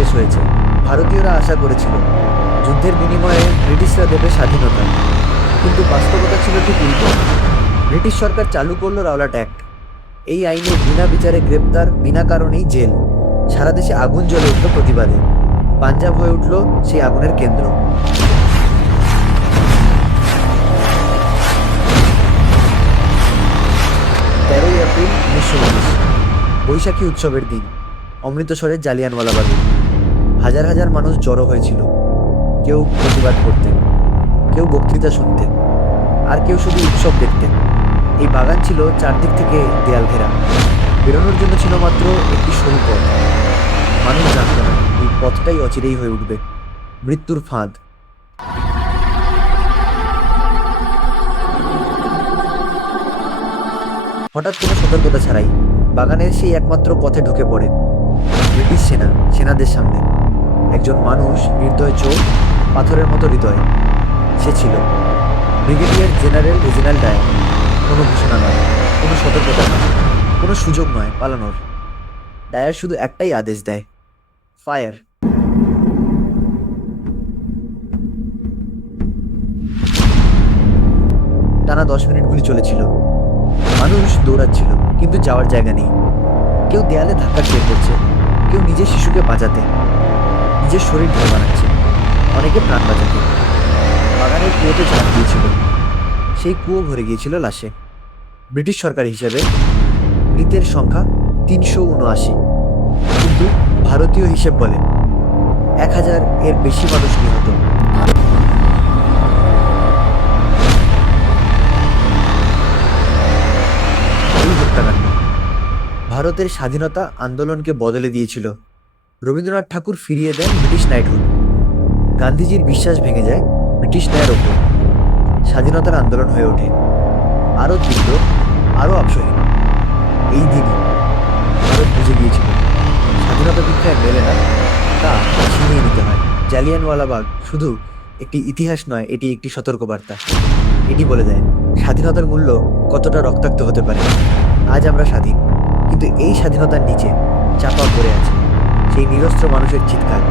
শেষ হয়েছে। ভারতীয়রা আশা করেছিল যুদ্ধের বিনিময়ে ব্রিটিশরা দেবে স্বাধীনতা, কিন্তু বাস্তবতা ছিল ঠিক উল্টো। ব্রিটিশ সরকার চালু করলো রাওলাট অ্যাক্ট। এই আইনে বিনা বিচারে গ্রেপ্তার, বিনা কারণেই জেল। সারা দেশে আগুন জ্বলে উঠল প্রতিবাদে। পাঞ্জাব হয়ে উঠল সেই আগুনের কেন্দ্র। 13 এপ্রিল 1919, বৈশাখী উৎসবের দিন, অমৃতসরের জালিয়ানওয়ালাবাগে হাজার হাজার মানুষ জড়ো হয়েছিল। কেউ প্রতিবাদ করতে, কেউ বক্তৃতা শুনতে, আর কেউ শুধু উৎসব দেখতে। এই বাগান ছিল চারদিক থেকে দেয়াল ঘেরা। বেরোনোর জন্য ছিল মাত্র একটি সরু পথ। মানুষ জানত না এই পথটাই অচিরেই হয়ে উঠবে মৃত্যুর ফাঁদ। হঠাৎ কোনো সতর্কতা ছাড়াই বাগানের সেই একমাত্র পথে ঢুকে পড়ে ব্রিটিশ সেনাদের সামনে একজন মানুষ, নির্দয় চোখ, পাথরের মতো হৃদয়। সে ছিল ব্রিগেডিয়ার জেনারেল রেজিনাল্ড ডায়ার। কোনো ঘোষণা নয়, কোনো সতর্কতা নয়, কোনো সুযোগ নয় পালানোর। ডায়ার শুধু একটাই আদেশ দেয়, ফায়ার। টানা 10 মিনিট গুলি চলেছিল। মানুষ দৌড়াচ্ছিল, কিন্তু যাওয়ার জায়গা নেই। কেউ দেয়ালে ধাক্কা খেয়ে পড়ছে, কেউ নিজের শিশুকে বাঁচাতে, নিজের শরীর ঢাল বানাচ্ছে, অনেকে প্রাণ বাঁচাতে। বাগানের কুয়োতে ঝাঁপ দিয়েছিল। সেই কুয়ো ভরে গিয়েছিল লাশে। ব্রিটিশ সরকার হিসেবে মৃতের সংখ্যা 379, কিন্তু ভারতীয় হিসেব বলে 1000 এর বেশি মানুষ নিহত। এই হত্যাকাণ্ড ভারতের স্বাধীনতা আন্দোলনকে বদলে দিয়েছিল। রবীন্দ্রনাথ ঠাকুর ফিরিয়ে দেন ব্রিটিশ নাইটহুড। গান্ধীজির বিশ্বাস ভেঙে যায় ব্রিটিশ ন্যায়ের ওপর। স্বাধীনতার আন্দোলন হয়ে ওঠে আরও তীব্র, আরও আপসহীন। এই দিনই ভারত বুঝে গিয়েছিল স্বাধীনতা ভিক্ষায় মেলে না, তা ছিনিয়ে নিতে হয়। জালিয়ানওয়ালাবাগ শুধু একটি ইতিহাস নয়, এটি একটি সতর্কবার্তা। এটি বলে দেয় স্বাধীনতার মূল্য কতটা রক্তাক্ত হতে পারে। আজ আমরা স্বাধীন, কিন্তু এই স্বাধীনতার নিচে চাপা পড়ে আছে সেই নিরস্ত্র মানুষের চিৎকার।